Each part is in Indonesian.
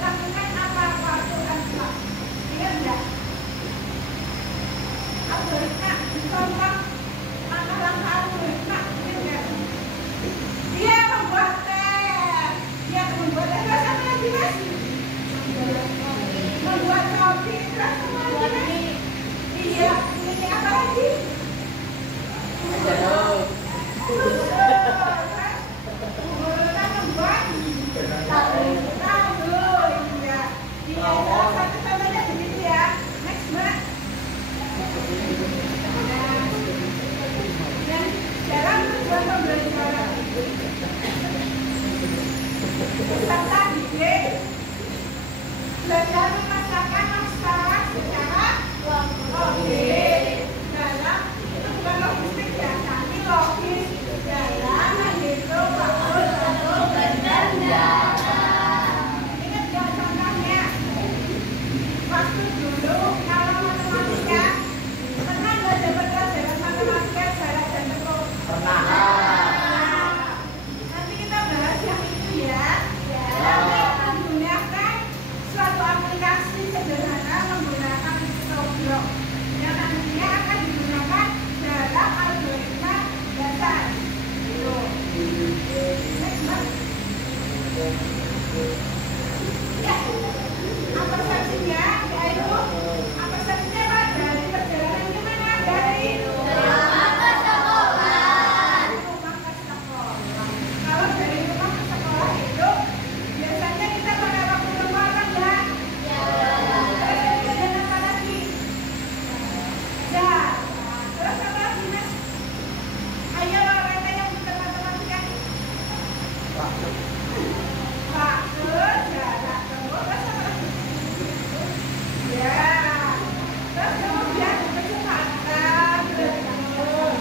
lakukan apa waktu anfak? Ingat nggak? Algoritma, contoh langkah-langkah algoritma, ingat nggak? Dia membuat tes. Dia membuat tes. Terus apa lagi mas? Membuat kopi. Terus apa lagi mas? Iya. Ini apa lagi? Peserta didik belajar memasarkan masalah secara logis dalam itu bukan logistik ya, tapi logis dalam menghitung waktu satu benda. Ingat gak contohnya? Waktu dulu kalau matematika pernah belajar pelajaran matematika jarak dan tempuh? Pernah. Nanti kita bahas yang itu ya. Kami menggunakan suatu aplikasi sederhana menggunakan Microsoft yang nantinya akan digunakan dalam algoritma dasar. Ya, apa saksinya? Yaitu apa saksinya Pak? Dari perjalanan kemana? Dari rumah ke sekolah. Rumah ke sekolah. Kalau dari rumah ke sekolah itu biasanya kita pada waktu tempuh apa enggak? Ya. Terus kemudian apa lagi? Ya. Terus apa lagi mas? Ayo orang yang bukan matematika. Waktu, jarak tempuh, terus apa lagi? Ya. Terus kemudian kecepatan, betul.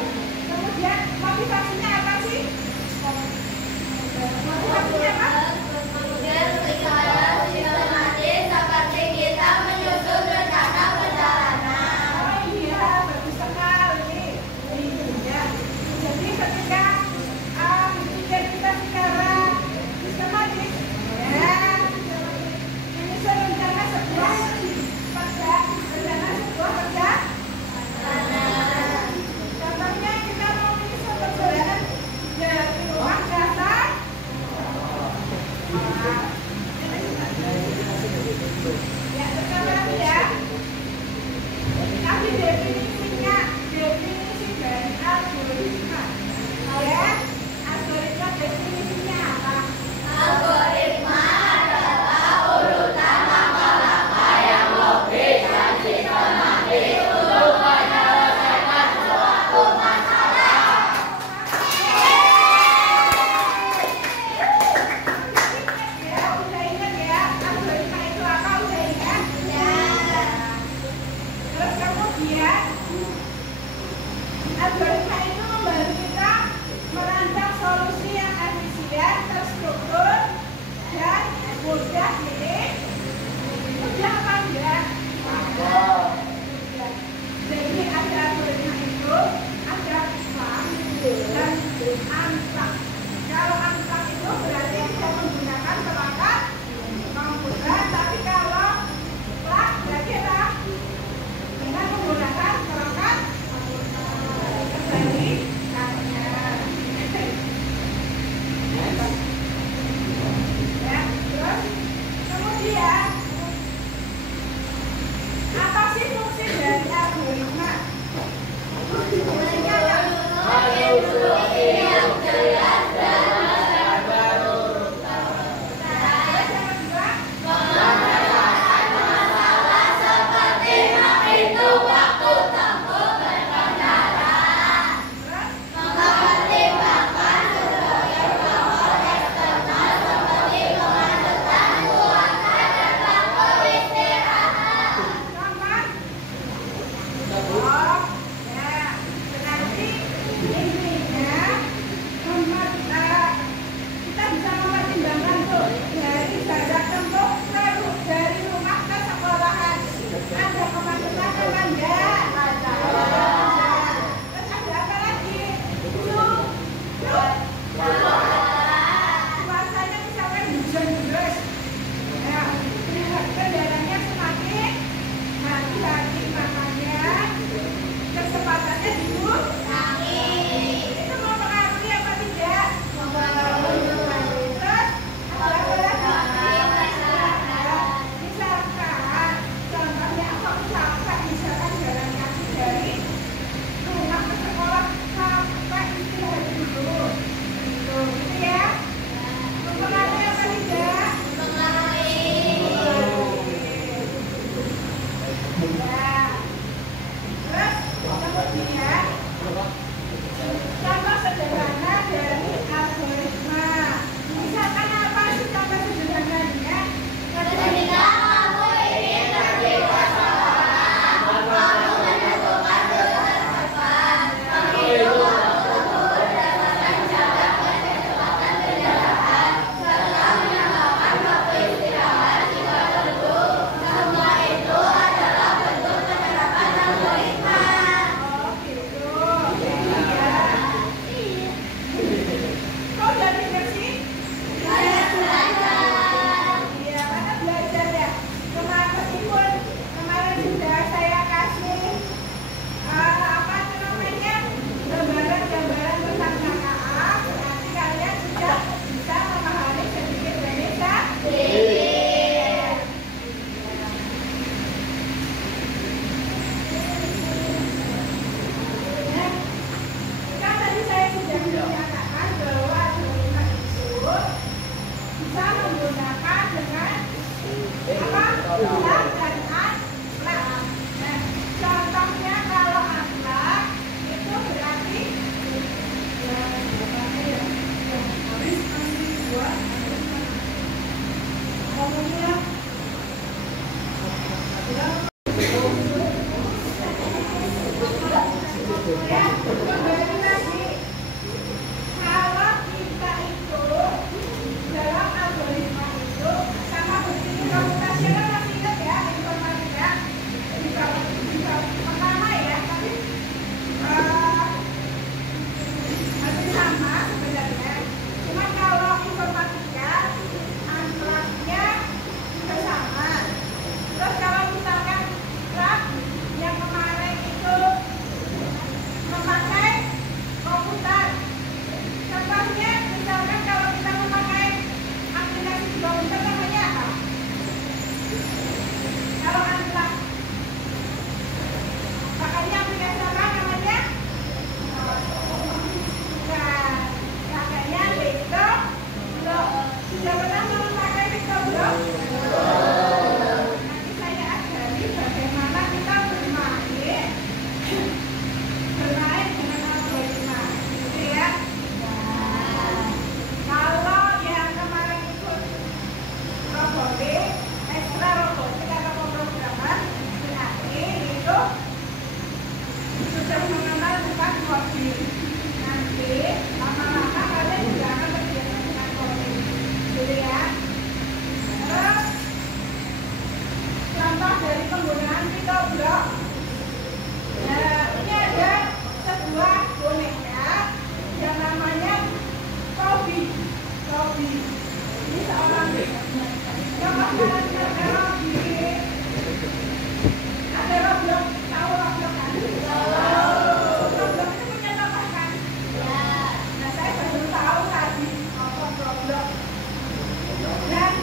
Kemudian motivasinya apa sih? Motivasinya apa? Kemudian secara sistematis seperti kita menyusun rencana perjalanan. Oh iya, bagus sekali. Iya. Jadi ketika pikir kita secara sistematis, ya, menyusun rencana sebuah kerja, rencana sebuah kerja. Contohnya kita mau menyusun perjalanan dari rumah ke kantor. Ya, pertama lagi ya. Kasih definisinya, definisi dari algoritma. Ya, algoritma definisinya apa? Algoritma adalah urutan langkah-langkah yang logis dan sistematis untuk menyelesaikan suatu masalah. Ya, udah ingat ya, algoritma itu apa? Udah ingat? Ya. Terus kemudian algoritma itu membantu kita merancang solusi yang efisien, terstruktur, dan mudah ini. Mudah apa enggak? Mudah. Jadi ada algoritma itu, ada FAM dan ANSAM. Kalau ANSAM itu berarti tidak menggunakan perangkat komputer, tapi kalau FAM berarti apa? Dengan menggunakan perangkat kembali katanya. Ya, terus kemudian apa sih fungsi dari algoritma? bisa menggunakan dengan apa? Bulan dan akhlak. Nah, contohnya kalau akhlak itu berarti ngomongnya ya, kembali lagi. Kalau kita itu dalam algoritma itu sama begini komputasional masih ingat ya informatika bisa pertama ya, tapi masih sama sebenarnya. Cuma kalau informatika alatnya juga sama. Terus kalau misalkan lab yang kemarin itu memakai komputer, contohnya misalkan kalau kita memakai aplikasi di komputer namanya apa? Kalau anak pakainya aplikasi apa namanya? Nah, pakainya Victor. Sudah pernah memakai Victor belum? Nanti saya ajari bagaimana kita bermain dengan algoritma, gitu ya. Kalau yang kemarin ikut robotik, ekstra robotik atau pemrograman, berarti itu sudah mengenal bukan coding. Nanti lama-lama kalian juga akan terbiasa dengan coding, gitu ya. Terus contoh dari penggunaan PictoBlock. Nah, ini ada sebuah boneka yang namanya Robby. Ini seorang Robby. Ada Roblox, tahu Roblox kan? Roblox itu punya tokoh kan? Nah, saya baru tahu tadi Roblox. Dan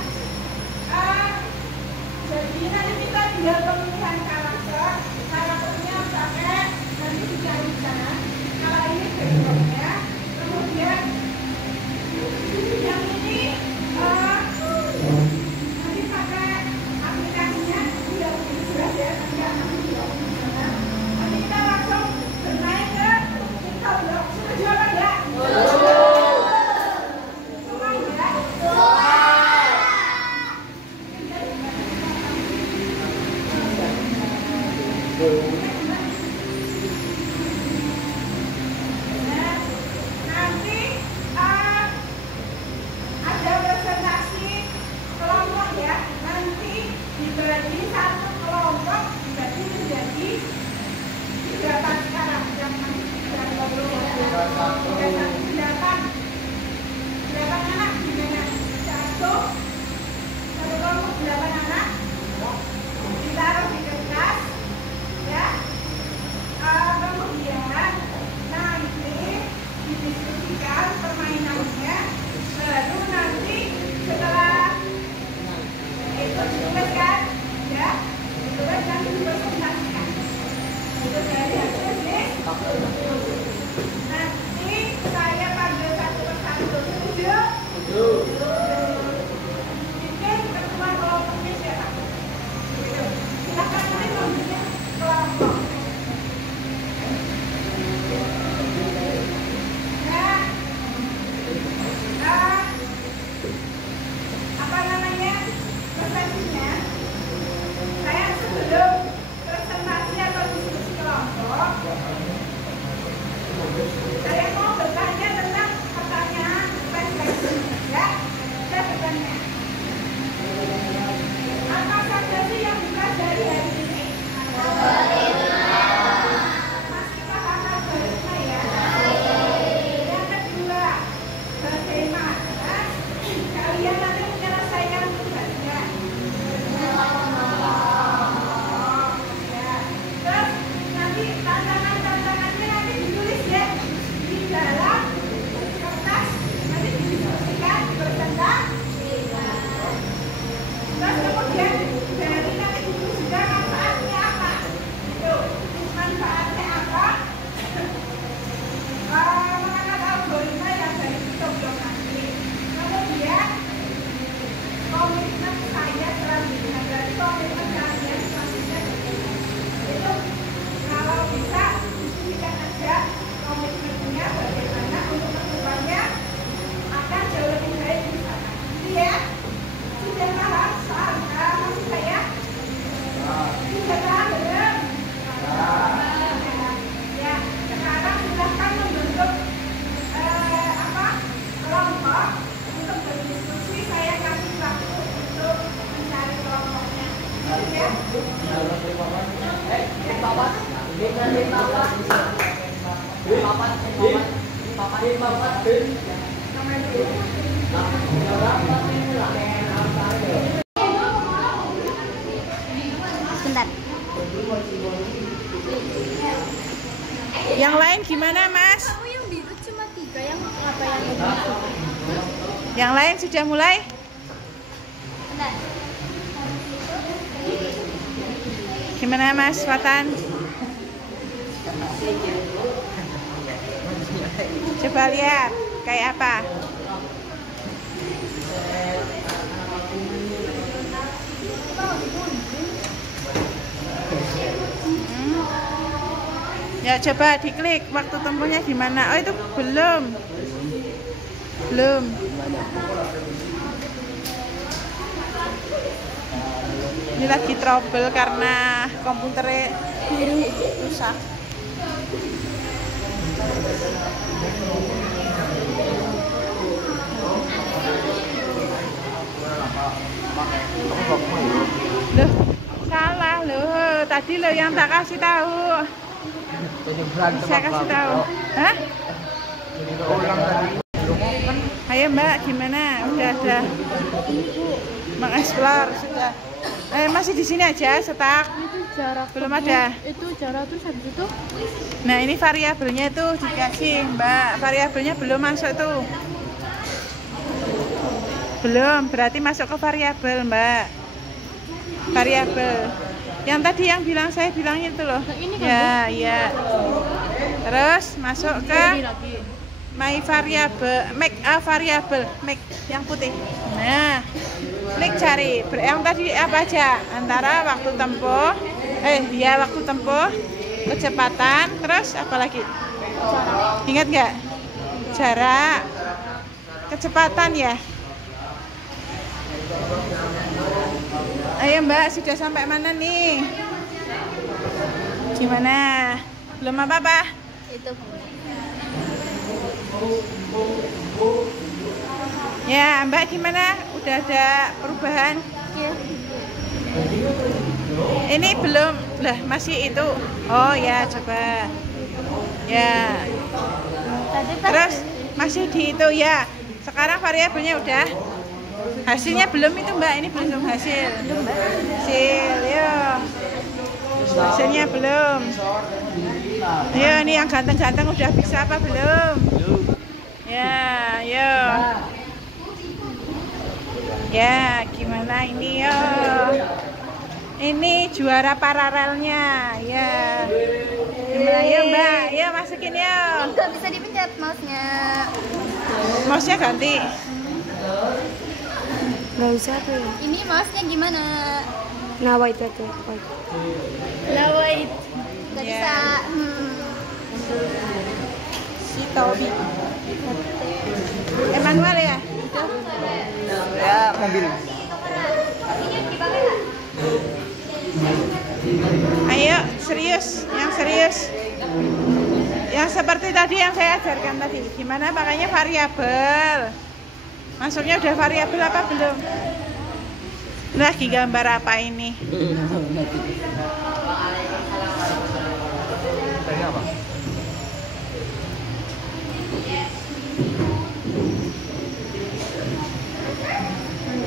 jadi nanti kita tinggal pemilihan karakternya pakai nanti dicari di sana. Kalau ini backgroundnya, kemudian yang ini nanti pakai aplikasinya sudah jelas ya, nanti kita langsung bermain ke PictoBlock. Setuju apa enggak? Semua ya? Sebentar. Yang lain gimana, Mas? Kamu yang biru cuma 3, yang apa yang itu? Yang lain sudah mulai? Bentar. Gimana, Mas Watan? Coba lihat kayak apa? Ya coba diklik waktu tempuhnya gimana. Oh itu belum. Ini lagi trouble karena komputernya rusak. Loh, salah loh. Tadi loh yang tak kasih tahu. Saya kasih tahu. Hah? Ayo Mbak, gimana? Udah ada mengeksplor sudah. Masih di sini aja, setak. Itu jarak. Belum ada. Itu jarak terus habis itu. Nah ini variabelnya itu dikasih Mbak. Variabelnya belum masuk tuh. Belum, berarti masuk ke variabel Mbak. Variabel. Yang tadi yang bilang saya bilangnya itu loh. Nah, ini kan, ya, iya. Terus masuk ke lagi. my variable, make a variable, make yang putih. Nah, klik cari. Yang tadi apa aja? Antara waktu tempuh, waktu tempuh, kecepatan, terus apa lagi? Ingat nggak? Jarak, kecepatan ya. Ayo Mbak, sudah sampai mana nih? Gimana? Belum apa-apa? Itu. Ya Mbak gimana? Udah ada perubahan? Iya. Ini belum, lah masih itu. Oh ya coba. Ya. Tadi Terus masih di itu ya. Sekarang variabelnya udah. Hasilnya belum itu Mbak, ini belum hasil. Hasil, yo. Hasilnya belum. Yo, ini yang ganteng-ganteng udah bisa apa belum? Ya, yo. Ya, gimana ini yo? Ini juara paralelnya, ya. Gimana yo Mbak? Yo masukin yo. nggak bisa dipencet mouse-nya. Mouse-nya ganti. Nggak usah tuh. Ini mouse-nya gimana? Nah, wait aja. Wait. Nggak Ya. bisa. Si Tobi. Manual ya? Ya, mobil. Ayo, serius, yang serius. Yang seperti tadi yang saya ajarkan tadi. Gimana pakainya variabel? Masuknya udah variabel apa belum? Lagi gambar apa ini? Tadi apa?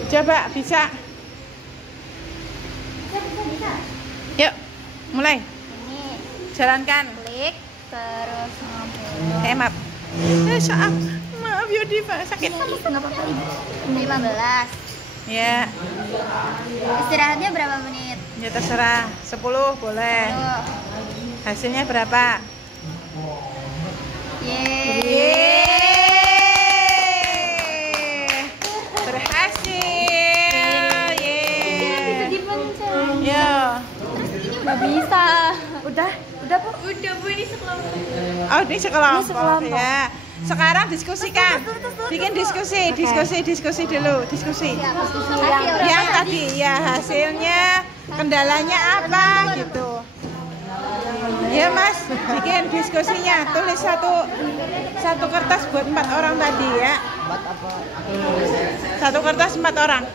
Coba bisa. Bisa. Yuk, mulai. Ini Jalankan. klik terus ngambil. Maaf. Maaf ya Diva, sakit. Nggak apa-apa ibu. 15. Ya, Istirahatnya berapa menit? ya terserah. 10 boleh. Tuh. Hasilnya berapa? Yeay. Berhasil. Bisa dipencet. Yo. Udah bisa. Udah Bu. Udah Bu, ini sekelompok. Oh, ini sekelompok. Ini sekelompok. Ya. Sekarang diskusikan. Bikin diskusi dulu, diskusi. Yang tadi ya hasilnya, kendalanya apa gitu. Ya Mas, bikin diskusinya. Tulis satu kertas buat 4 orang tadi ya. Buat apa? Satu kertas 4 orang.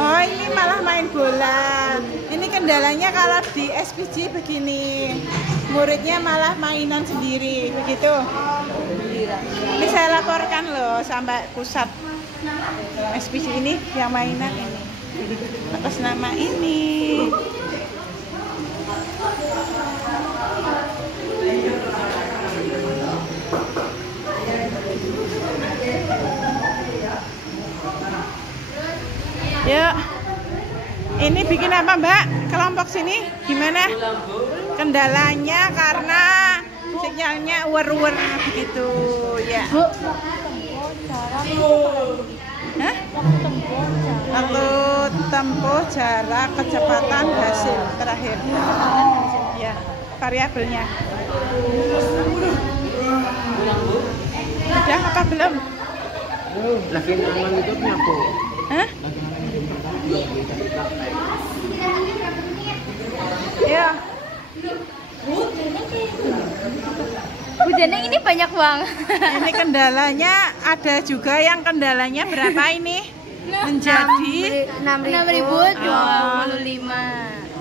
Oh ini malah main bola. Ini kendalanya kalau di SPG begini. muridnya malah mainan sendiri, begitu. Ini saya laporkan loh sampai pusat ekspedisi ini yang mainan ini atas nama ini. Yuk, ini bikin apa Mbak? Kelompok sini gimana? Kendalanya karena sinyalnya uwer-uwer gitu ya. Hah? Waktu tempuh, jarak, kecepatan, hasil terakhir. Ya, variabelnya. Udah apa belum? Lagi nonton YouTube nyapu. Hah? Ya. Hujannya ini banyak banget. Ini kendalanya ada juga yang kendalanya berapa ini? Menjadi 6.025.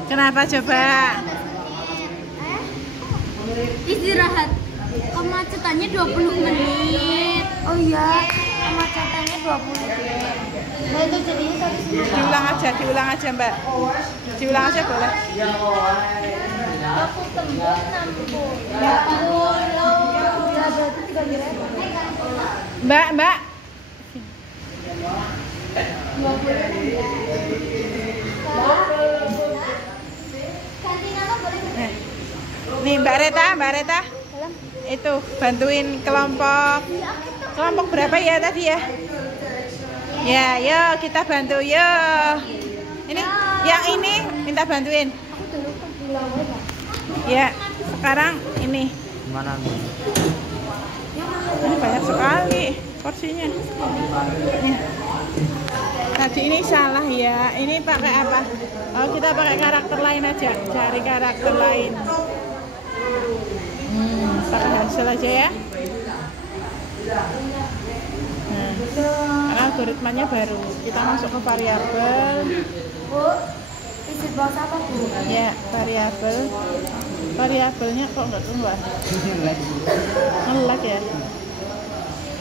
Kenapa coba? Istirahat. Kemacetannya 20 menit. Oh iya, kemacetannya 20 menit. Nah itu jadinya tadi Diulang aja Mbak. Diulang aja boleh. Waktu tempuh 60. Mbak. Nih Mbak Reta. Itu bantuin kelompok berapa ya tadi ya? Ya, yuk kita bantu yuk. Ini yang ini minta bantuin. Ya, sekarang ini. Mana nih? Ini banyak sekali porsinya. Ya. Tadi ini salah ya. Ini pakai apa? Oh, kita pakai karakter lain aja. Cari karakter lain. Pakai hasil aja ya. Nah, karena algoritmanya baru. Kita masuk ke variabel. Bu, isi box apa Bu? Ya, variabel. Variabelnya kok nggak keluar? Nge-lag ya.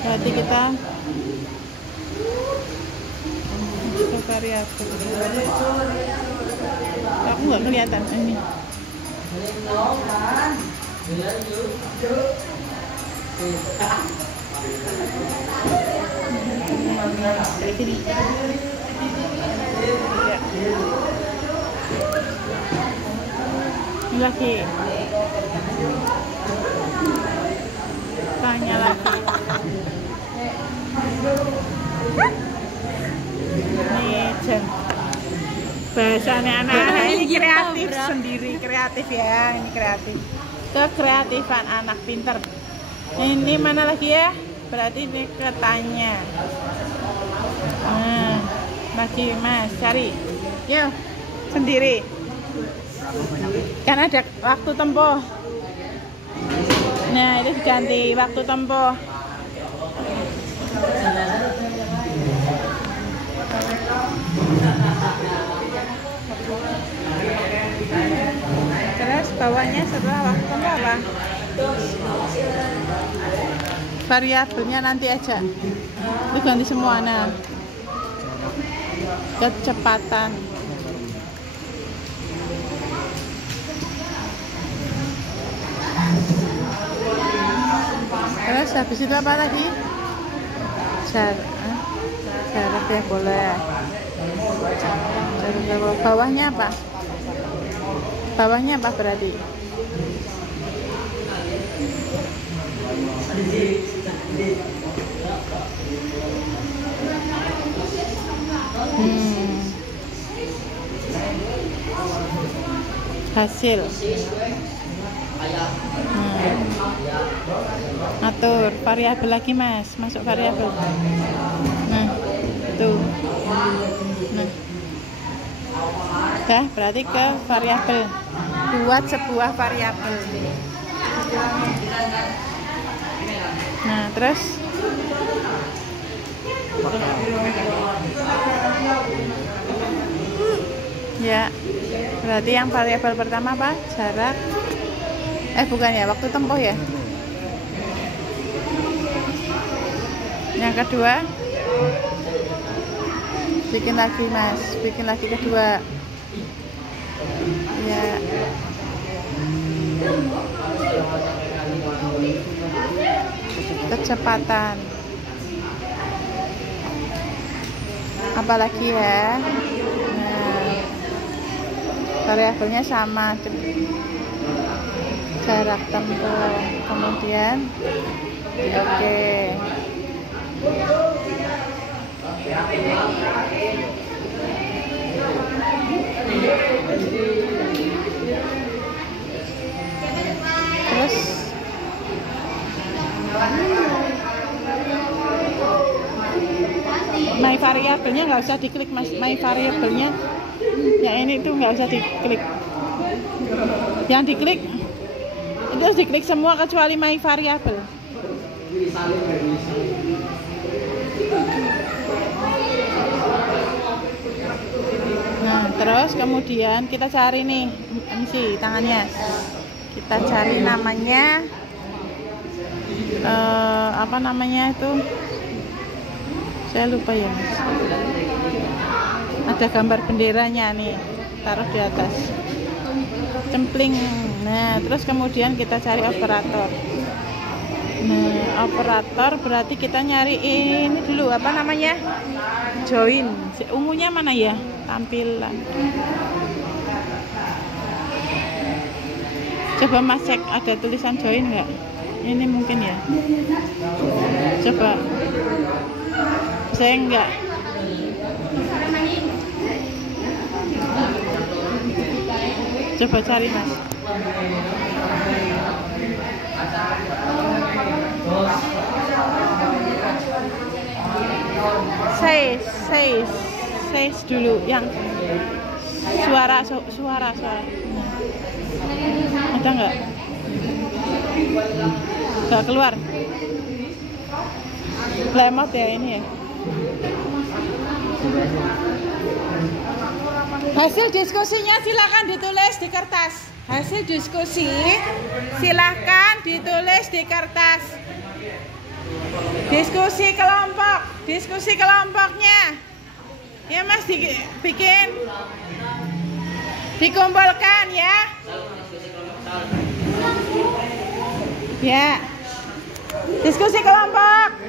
Berarti kita ke variabel. Aku nggak kelihatan ini. Kayak gini. Ya. Ini lagi. Tanya lagi. Ini jam. Bahasanya anak-anak ini kreatif sendiri, kreatif ya, ini kreatif. Kekreatifan anak pinter. Ini mana lagi ya? Berarti ini ketanya. Nah, lagi Mas cari. Yuk, sendiri. Kan ada waktu tempuh. Nah, itu diganti waktu tempuh. Terus bawahnya setelah waktu tempuh apa? Variabelnya nanti aja. Itu ganti semua. Nah, kecepatan. Terus habis itu apa lagi? Jarak ya boleh. Jarak bawahnya apa? Bawahnya apa berarti? Hasil. Atur variabel lagi Mas, masuk variabel. Nah, tuh. Nah. Udah, berarti ke variabel. Buat sebuah variabel. Nah, terus ya, berarti yang variabel pertama apa? Jarak, Bukan ya, waktu tempuh ya. Yang kedua, bikin lagi Mas, bikin lagi kedua. Ya. Kecepatan. Apalagi ya. Nah, variabelnya sama, jarak tempuh, kemudian oke. Terus my variabelnya nggak usah diklik Mas, my variabelnya yang ini tuh nggak usah diklik, yang diklik itu harus diklik semua kecuali my variable. Nah terus kemudian kita cari nih misi tangannya, kita cari namanya apa namanya itu, saya lupa ya Mas. Ada gambar benderanya nih, taruh di atas, cempling. Nah terus kemudian kita cari operator. Nah operator berarti kita nyari ini dulu, apa namanya, join. Ungunya mana ya, tampilan. Coba Mas cek ada tulisan join nggak? Ini mungkin ya, coba. Saya enggak. Coba cari Mas. Says dulu yang suara. Ada nggak? Nggak keluar. Lemot ya ini ya. Hasil diskusinya silakan ditulis di kertas. Hasil diskusi silakan ditulis di kertas. Diskusi kelompoknya ya Mas, bikin, dikumpulkan ya. Ya, diskusi kelompok.